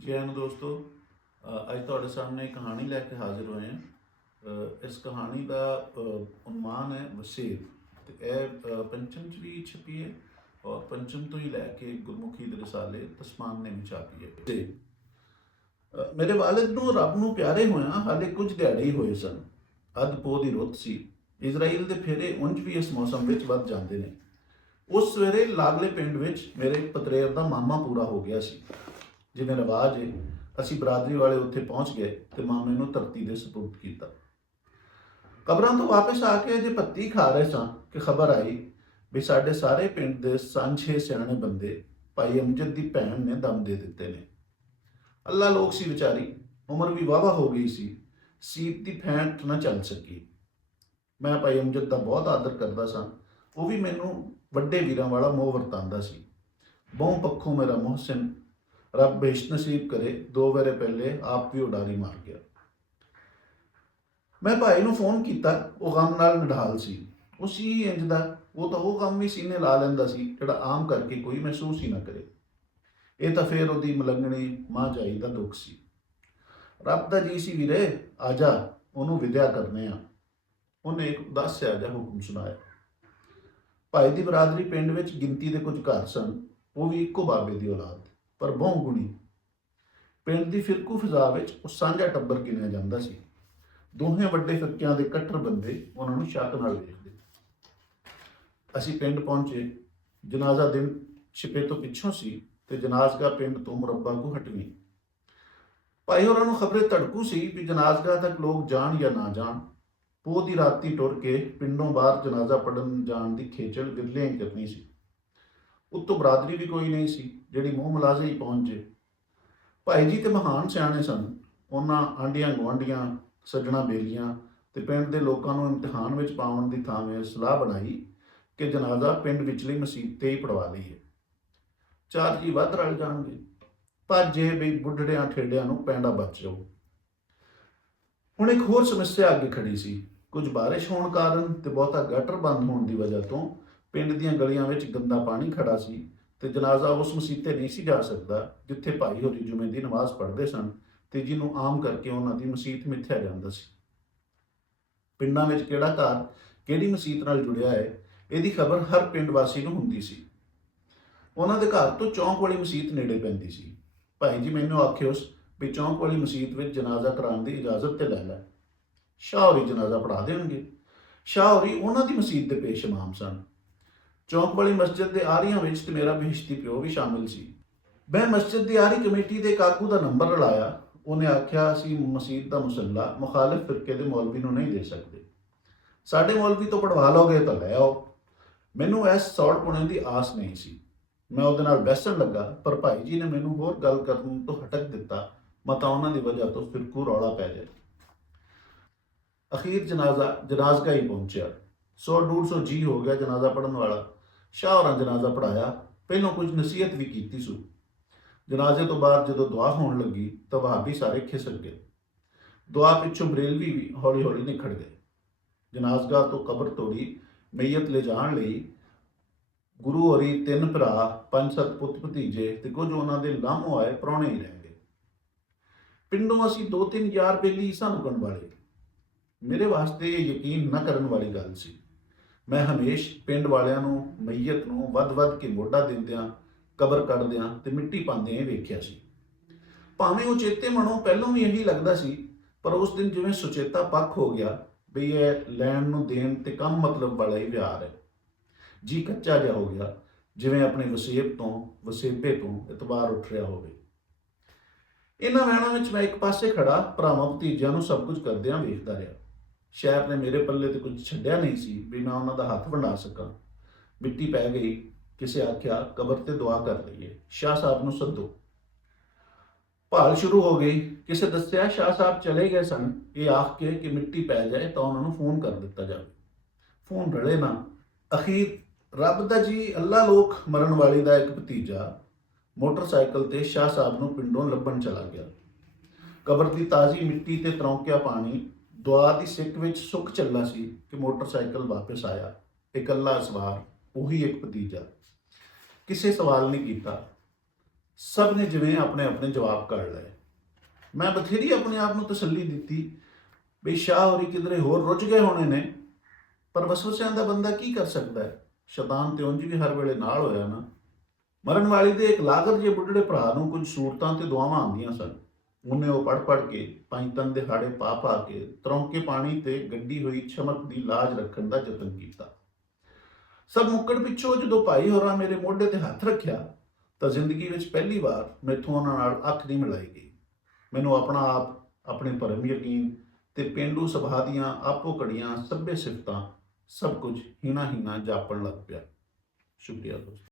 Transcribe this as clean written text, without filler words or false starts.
ਜੀ ਆਇਆਂ ਨੂੰ ਦੋਸਤੋ। ਅੱਜ ਤੁਹਾਡੇ ਸਾਹਮਣੇ ਕਹਾਣੀ ਲੈ ਕੇ ਹਾਜ਼ਰ ਹੋਏ ਹਾਂ। ਇਸ ਕਹਾਣੀ ਦਾ ਉਨਵਾਨ ਹੈ ਵਸੀਅਤ, ਤੇ ਇਹ ਪੰਚਮ 'ਚ ਵੀ ਛਪੀ ਹੈ ਔਰ ਪੰਚਮ ਤੋਂ ਹੀ ਲੈ ਕੇ ਗੁਰਮੁਖੀ ਦੇ ਰਸਾਲੇ ਤਸਮਾਨ ਨੇ ਵੀ ਛਾਪੀ ਹੈ। ਤੇ ਮੇਰੇ ਵਾਲਿਦ ਨੂੰ ਰੱਬ ਨੂੰ ਪਿਆਰੇ ਹੋਇਆਂ ਹਾਲੇ ਕੁਝ ਦਿਹਾੜੇ ਹੀ ਹੋਏ ਸਨ। ਅੱਧ ਪੋਹ ਦੀ ਰੁੱਤ ਸੀ। ਇਜ਼ਰਾਈਲ ਦੇ ਫੇਰੇ ਉਂਝ ਵੀ ਇਸ ਮੌਸਮ ਵਿੱਚ ਵੱਧ ਜਾਂਦੇ ਨੇ। ਉਸ ਸਵੇਰੇ ਲਾਗਲੇ ਪਿੰਡ ਵਿੱਚ ਮੇਰੇ ਪਤਰੇਰ ਦਾ ਮਾਮਾ ਪੂਰਾ ਹੋ ਗਿਆ ਸੀ। ਜਿਵੇਂ ਰਿਵਾਜ ਹੈ, ਅਸੀਂ ਬਰਾਦਰੀ ਵਾਲੇ ਉੱਥੇ ਪਹੁੰਚ ਗਏ ਤੇ ਮਾਮੇ ਨੂੰ ਧਰਤੀ ਦੇ ਸਪੁਰਦ ਕੀਤਾ। ਕਬਰਾਂ ਤੋਂ ਵਾਪਸ ਆ ਕੇ ਅਜੇ ਪੱਤੀ ਖਾ ਰਹੇ ਸਾਂ ਕਿ ਖਬਰ ਆਈ ਵੀ ਸਾਡੇ ਸਾਰੇ ਪਿੰਡ ਦੇ ਸਾਂਝੇ ਸਿਆਣੇ ਬੰਦੇ ਭਾਈ ਅਮਜਦ ਦੀ ਭੈਣ ਨੇ ਦਮ ਦੇ ਦਿੱਤੇ ਨੇ। ਅੱਲਾ ਲੋਕ ਸੀ ਵਿਚਾਰੀ, ਉਮਰ ਵੀ ਵਾਹਵਾ ਹੋ ਗਈ ਸੀ, ਸੀਤ ਦੀ ਫੈਂਟ ਨਾ ਚੱਲ ਸਕੀ। ਮੈਂ ਭਾਈ ਅਮਜਦ ਦਾ ਬਹੁਤ ਆਦਰ ਕਰਦਾ ਸਾਂ। ਉਹ ਵੀ ਮੈਨੂੰ ਵੱਡੇ ਵੀਰਾਂ ਵਾਲਾ ਮੋਹ ਵਰਤਾਂਦਾ ਸੀ। ਬਹੁ ਪੱਖੋਂ ਮੇਰਾ ਮੁਹਸਿਨ, ਰੱਬ ਬੇਸ਼ਤ ਨਸੀਬ ਕਰੇ, 2 ਵੇਰੇ ਪਹਿਲੇ ਆਪ ਵੀ ਉਡਾਰੀ ਮਾਰ ਗਿਆ। ਮੈਂ ਭਾਈ ਨੂੰ ਫੋਨ ਕੀਤਾ। ਉਹ ਗਮ ਨਾਲ ਨਿਢਾਲ ਸੀ। ਉਹ ਸੀ ਇੰਜ ਦਾ, ਉਹ ਤਾਂ ਉਹ ਗਮ ਵੀ ਸੀਨੇ ਲਾ ਲੈਂਦਾ ਸੀ ਜਿਹੜਾ ਆਮ ਕਰਕੇ ਕੋਈ ਮਹਿਸੂਸ ਹੀ ਨਾ ਕਰੇ। ਇਹ ਤਾਂ ਫੇਰ ਉਹਦੀ ਮਲੰਗਣੀ ਮਾਂ ਜਾਈ ਦਾ ਦੁੱਖ ਸੀ। ਰੱਬ ਦਾ ਜੀ ਸੀ ਵੀਰੇ, ਆ ਜਾ, ਉਹਨੂੰ ਵਿਦਿਆ ਕਰਨੇ ਆ। ਉਹਨੇ ਇੱਕ ਉਦਾਸਿਆ ਜਿਹਾ ਹੁਕਮ ਸੁਣਾਇਆ। ਭਾਈ ਦੀ ਬਰਾਦਰੀ ਪਿੰਡ ਵਿੱਚ ਗਿਣਤੀ ਦੇ ਕੁਝ ਘਰ ਸਨ। ਉਹ ਵੀ ਇੱਕੋ ਬਾਬੇ ਦੀ ਔਲਾਦ, ਪਰ ਬਹੁ ਗੁਣੀ। ਪਿੰਡ ਦੀ ਫਿਰਕੂ ਫਿਜ਼ਾ ਵਿੱਚ ਉਹ ਸਾਂਝਾ ਟੱਬਰ ਗਿਣਿਆ ਜਾਂਦਾ ਸੀ। ਦੋਹੇ ਵੱਡੇ ਫਿਰਕਿਆਂ ਦੇ ਕੱਟਰ ਬੰਦੇ ਉਹਨਾਂ ਨੂੰ ਸ਼ੱਕ ਨਾਲ ਵੇਖਦੇ। ਅਸੀਂ ਪਿੰਡ ਪਹੁੰਚੇ। ਜਨਾਜ਼ਾ ਦਿਨ ਛਿਪੇ ਤੋਂ ਪਿੱਛੋਂ ਸੀ ਤੇ ਜਨਾਜ਼ਗਾ ਪਿੰਡ ਤੋਂ ਮੁਰੱਬਾ ਕੋ ਹਟਵੀਂ। ਭਾਈ ਹੋਰਾਂ ਨੂੰ ਖਬਰੇ ਧੜਕੂ ਸੀ ਵੀ ਜਨਾਜ਼ਗਾ ਤੱਕ ਲੋਕ ਜਾਣ ਜਾਂ ਨਾ ਜਾਣ। ਪੋਹ ਦੀ ਰਾਤੀ ਟੁਰ ਕੇ ਪਿੰਡੋਂ ਬਾਹਰ ਜਨਾਜ਼ਾ ਪੜ੍ਹਨ ਜਾਣ ਦੀ ਖੇਚਲ ਵਿਰਲਿਆਂ ਹੀ ਕਰਨੀ ਸੀ। ਉੱਤੋਂ ਬਰਾਦਰੀ ਵੀ ਕੋਈ ਨਹੀਂ ਸੀ ਜਿਹੜੀ ਮੂੰਹ ਮਲਾਜ਼ੇ ਹੀ ਪਹੁੰਚੇ। ਭਾਈ ਜੀ ਤੇ ਮਹਾਨ ਸਿਆਣੇ ਸਨ। ਉਹਨਾਂ ਆਂਢੀਆਂ ਗੁਆਂਢੀਆਂ, ਸੱਜਣਾ ਬੇਲੀਆਂ ਤੇ ਪਿੰਡ ਦੇ ਲੋਕਾਂ ਨੂੰ ਇਮਤਿਹਾਨ ਵਿੱਚ ਪਾਉਣ ਦੀ ਥਾਂ ਸਲਾਹ ਬਣਾਈ ਕਿ ਜਨਾਜ਼ਾ ਪਿੰਡ ਵਿਚਲੀ ਮਸੀਤ ਤੇ ਹੀ ਪੜਵਾ ਲਈਏ। 4 ਜੀ ਵੱਧ ਰਲ ਜਾਣਗੇ। ਭਾਜੇ ਵੀ ਬੁੱਢੜਿਆਂ ਠੇਡਿਆਂ ਨੂੰ ਪੈਂਡਾ ਬਚ ਜਾਊ। ਹੁਣ ਇੱਕ ਹੋਰ ਸਮੱਸਿਆ ਅੱਗੇ ਖੜੀ ਸੀ। ਕੁਝ ਬਾਰਿਸ਼ ਹੋਣ ਕਾਰਨ ਤੇ ਬਹੁਤਾ ਗਟਰ ਬੰਦ ਹੋਣ ਦੀ ਵਜ੍ਹਾ ਤੋਂ ਪਿੰਡ ਦੀਆਂ ਗਲੀਆਂ ਵਿੱਚ ਗੰਦਾ ਪਾਣੀ ਖੜਾ ਸੀ ਤੇ ਜਨਾਜ਼ਾ ਉਸ ਮਸੀਤੇ ਨਹੀਂ ਸੀ ਜਾ ਸਕਦਾ ਜਿੱਥੇ ਭਾਈ ਹੋਰੀ ਜੁਮੇ ਦੀ ਨਮਾਜ਼ ਪੜ੍ਹਦੇ ਸਨ ਤੇ ਜਿਹਨੂੰ ਆਮ ਕਰਕੇ ਉਹਨਾਂ ਦੀ ਮਸੀਤ ਮਿੱਥਿਆ ਜਾਂਦਾ ਸੀ। ਪਿੰਡਾਂ ਵਿੱਚ ਕਿਹੜਾ ਘਰ ਕਿਹੜੀ ਮਸੀਤ ਨਾਲ ਜੁੜਿਆ ਹੈ, ਇਹਦੀ ਖਬਰ ਹਰ ਪਿੰਡ ਵਾਸੀ ਨੂੰ ਹੁੰਦੀ ਸੀ। ਉਹਨਾਂ ਦੇ ਘਰ ਤੋਂ ਚੌਂਕ ਵਾਲੀ ਮਸੀਤ ਨੇੜੇ ਪੈਂਦੀ ਸੀ। ਭਾਈ ਜੀ ਮੈਨੂੰ ਆਖਿਓਸ ਵੀ ਚੌਂਕ ਵਾਲੀ ਮਸੀਤ ਵਿੱਚ ਜਨਾਜ਼ਾ ਕਰਾਉਣ ਦੀ ਇਜਾਜ਼ਤ ਤੇ ਲੈ ਲੈ, ਸ਼ਾਹ ਹੋਰੀ ਜਨਾਜ਼ਾ ਪੜ੍ਹਾ ਦੇਣਗੇ। ਸ਼ਾਹ ਹੋਰੀ ਉਹਨਾਂ ਦੀ ਮਸੀਤ ਦੇ ਪੇਸ਼ ਇਮਾਮ ਸਨ। ਚੌਂਕ ਵਾਲੀ ਮਸਜਿਦ ਦੇ ਆਰੀਆਂ ਵਿੱਚ ਤੇ ਮੇਰਾ ਬਹਿਸ਼ਤੀ ਪਿਓ ਵੀ ਸ਼ਾਮਿਲ ਸੀ। ਮੈਂ ਮਸਜਿਦ ਦੀ ਆਰੀ ਕਮੇਟੀ ਦੇ ਕਾਕੂ ਦਾ ਨੰਬਰ ਰਲਾਇਆ। ਉਹਨੇ ਆਖਿਆ ਅਸੀਂ ਮਸੀਤ ਦਾ ਮੁਸੱਲਾ ਮੁਖਾਲਿਫ ਫਿਰਕੇ ਦੇ ਮੌਲਵੀ ਨੂੰ ਨਹੀਂ ਦੇ ਸਕਦੇ। ਸਾਡੇ ਮੌਲਵੀ ਤੋਂ ਪੜਵਾ ਲਓਗੇ ਤਾਂ ਲੈ ਆਓ। ਮੈਨੂੰ ਇਸ ਸੌੜ ਪੁਣੇ ਦੀ ਆਸ ਨਹੀਂ ਸੀ। ਮੈਂ ਉਹਦੇ ਨਾਲ ਬਹਿਸਣ ਲੱਗਾ, ਪਰ ਭਾਈ ਜੀ ਨੇ ਮੈਨੂੰ ਹੋਰ ਗੱਲ ਕਰਨ ਤੋਂ ਹਟਕ ਦਿੱਤਾ, ਮਤਾ ਉਹਨਾਂ ਦੀ ਵਜ੍ਹਾ ਤੋਂ ਫਿਰਕੂ ਰੌਲਾ ਪੈ ਜਾਏ। ਅਖੀਰ ਜਨਾਜ਼ਗਾ ਹੀ ਪਹੁੰਚਿਆ। 100-150 ਜੀ ਹੋ ਗਿਆ ਜਨਾਜ਼ਾ ਪੜ੍ਹਨ ਵਾਲਾ। ਸ਼ਾਹ ਹੋਰਾਂ ਜਨਾਜ਼ਾ ਪੜ੍ਹਾਇਆ। ਪਹਿਲੋਂ ਕੁਝ ਨਸੀਹਤ ਵੀ ਕੀਤੀ ਸੂ। ਜਨਾਜ਼ੇ ਤੋਂ ਬਾਅਦ ਜਦੋਂ ਦੁਆ ਹੋਣ ਲੱਗੀ ਤਾਂ ਵਹਾਬੀ ਸਾਰੇ ਖਿਸਕ ਗਏ। ਦੁਆ ਪਿੱਛੋਂ ਬਰੇਲਵੀ ਵੀ ਹੌਲੀ ਹੌਲੀ ਨਿਖੜ ਗਏ। ਜਨਾਜ਼ਗਾ ਤੋਂ ਕਬਰ ਤੋੜੀ ਮਈਅਤ ਲੈ ਜਾਣ ਲਈ ਗੁਰੂ ਹੋਰੀ 3 ਭਰਾ, 5-7 ਪੁੱਤ ਭਤੀਜੇ ਤੇ ਕੁਝ ਉਹਨਾਂ ਦੇ ਲਾਮੋ ਆਏ ਪ੍ਰਾਹੁਣੇ ਹੀ ਰਹਿ ਗਏ। ਪਿੰਡੋਂ ਅਸੀਂ 2-3 ਯਾਰ ਬੇਲੀ ਸਨ ਉਗਣ ਵਾਲੇ। ਮੇਰੇ ਵਾਸਤੇ ਇਹ ਯਕੀਨ ਨਾ ਕਰਨ ਵਾਲੀ ਗੱਲ ਸੀ। ਮੈਂ ਹਮੇਸ਼ ਪਿੰਡ ਵਾਲਿਆਂ ਨੂੰ ਮਈਅਤ ਨੂੰ ਵੱਧ ਕੇ ਮੋਢਾ ਦਿੰਦਿਆਂ, ਕਬਰ ਕੱਢਦਿਆਂ ਤੇ ਮਿੱਟੀ ਪਾਉਂਦਿਆਂ ਹੀ ਵੇਖਿਆ ਸੀ। ਭਾਵੇਂ ਉਹ ਚੇਤੇ ਮਨੋਂ ਪਹਿਲਾਂ ਵੀ ਇਹੀ ਲੱਗਦਾ ਸੀ, ਪਰ ਉਸ ਦਿਨ ਜਿਵੇਂ ਸੁਚੇਤਾ ਪੱਕ ਹੋ ਗਿਆ ਵੀ ਇਹ ਲੈਣ ਨੂੰ ਦੇਣ ਤੇ ਕੰਮ ਮਤਲਬ ਵਾਲਾ ਹੀ ਵਿਹਾਰ ਹੈ। ਜੀ ਕੱਚਾ ਜਿਹਾ ਹੋ ਗਿਆ, ਜਿਵੇਂ ਆਪਣੇ ਵਸੇਬੇ ਤੋਂ ਇਤਬਾਰ ਉੱਠ ਰਿਹਾ ਹੋਵੇ। ਇਹਨਾਂ ਵਹਿਣਾਂ ਵਿੱਚ ਮੈਂ ਇੱਕ ਪਾਸੇ ਖੜਾ ਭਰਾਵਾਂ ਭਤੀਜਿਆਂ ਨੂੰ ਸਭ ਕੁਝ ਕਰਦਿਆਂ ਵੇਖਦਾ ਰਿਹਾ। ਸ਼ਹਿਰ ਨੇ ਮੇਰੇ ਪੱਲੇ ਤੇ ਕੁਝ ਛੱਡਿਆ ਨਹੀਂ ਸੀ ਵੀ ਮੈਂ ਉਹਨਾਂ ਦਾ ਹੱਥ ਵੰਡਾ ਸਕਾਂ। ਮਿੱਟੀ ਪੈ ਗਈ। ਕਿਸੇ ਆਖਿਆ ਕਬਰ ਤੇ ਦੁਆ ਕਰ ਲਈਏ, ਸ਼ਾਹ ਸਾਹਿਬ ਨੂੰ ਸੱਦੋ। ਭਾਲ ਸ਼ੁਰੂ ਹੋ ਗਈ। ਕਿਸੇ ਦੱਸਿਆ ਸ਼ਾਹ ਸਾਹਿਬ ਚਲੇ ਗਏ ਸਨ, ਇਹ ਆਖ ਕੇ ਕਿ ਮਿੱਟੀ ਪੈ ਜਾਏ ਤਾਂ ਉਹਨਾਂ ਨੂੰ ਫੋਨ ਕਰ ਦਿੱਤਾ ਜਾਵੇ। ਫੋਨ ਰਲੇ ਨਾ। ਅਖੀਰ ਰੱਬ ਦਾ ਜੀ ਅੱਲਾ ਲੋਕ ਮਰਨ ਵਾਲੀ ਦਾ ਇੱਕ ਭਤੀਜਾ ਮੋਟਰਸਾਈਕਲ ਤੇ ਸ਼ਾਹ ਸਾਹਿਬ ਨੂੰ ਪਿੰਡੋਂ ਲੱਭਣ ਚਲਾ ਗਿਆ। ਕਬਰ ਦੀ ਤਾਜ਼ੀ ਮਿੱਟੀ ਤੇ ਤਰੌਂਕਿਆ ਪਾਣੀ ਦੁਆ ਦੀ ਸਿੱਕ ਵਿੱਚ ਸੁੱਕ ਚੱਲਾ ਸੀ ਕਿ ਮੋਟਰਸਾਈਕਲ ਵਾਪਸ ਆਇਆ। ਇਕੱਲਾ ਸਵਾਰ, ਉਹੀ ਇੱਕ ਭਤੀਜਾ। ਕਿਸੇ ਸਵਾਲ ਨਹੀਂ ਕੀਤਾ। ਸਭ ਨੇ ਜਿਵੇਂ ਆਪਣੇ ਆਪਣੇ ਜਵਾਬ ਕੱਢ ਲਏ। ਮੈਂ ਬਥੇਰੀ ਆਪਣੇ ਆਪ ਨੂੰ ਤਸੱਲੀ ਦਿੱਤੀ ਵੀ ਸ਼ਾਹ ਹੋਰੀ ਕਿਧਰੇ ਹੋਰ ਰੁੱਝ ਗਏ ਹੋਣੇ ਨੇ, ਪਰ ਵਸਵਸਿਆਂ ਦਾ ਬੰਦਾ ਕੀ ਕਰ ਸਕਦਾ ਹੈ। ਸ਼ੈਤਾਨ ਤੇ ਉਂਝ ਵੀ ਹਰ ਵੇਲੇ ਨਾਲ ਹੋਇਆ ਨਾ। ਮਰਨ ਵਾਲੀ ਦੇ ਇੱਕ ਲਾਗਰ ਜੇ ਬੁੱਢੜੇ ਭਰਾ ਨੂੰ ਕੁਝ ਸੂਰਤਾਂ ਤੇ ਦੁਆਵਾਂ ਆਉਂਦੀਆਂ ਸਨ। ਉਹਨੇ ਉਹ ਪੜ੍ਹ ਕੇ ਪੰਜਤਨ ਦੇ ਹਾੜੇ ਪਾ ਕੇ ਤਰੌਂਕੇ ਪਾਣੀ ਤੇ ਗੱਡੀ ਹੋਈ ਚਮਕ ਦੀ ਲਾਜ ਰੱਖਣ ਦਾ ਯਤਨ ਕੀਤਾ। ਸਭ ਮੁੱਕਣ ਪਿੱਛੋਂ ਜਦੋਂ ਭਾਈ ਹੋਰਾਂ ਮੇਰੇ ਮੋਢੇ ਤੇ ਹੱਥ ਰੱਖਿਆ ਤਾਂ ਜ਼ਿੰਦਗੀ ਵਿੱਚ ਪਹਿਲੀ ਵਾਰ ਮੈਥੋਂ ਉਹਨਾਂ ਨਾਲ ਅੱਖ ਨਹੀਂ ਮਿਲਾਈ ਗਈ। ਮੈਨੂੰ ਆਪਣਾ ਆਪ, ਆਪਣੇ ਭਰਮ ਯਕੀਨ ਤੇ ਪੇਂਡੂ ਸੁਭਾਅ ਦੀਆਂ ਆਪੋ ਘੜੀਆਂ ਸੱਭੇ ਸਿਫਤਾਂ ਸਭ ਕੁਝ ਹੀਣਾ ਹੀਣਾ ਜਾਪਣ ਲੱਗ ਪਿਆ। ਸ਼ੁਕਰੀਆ ਦੋਸਤੋ।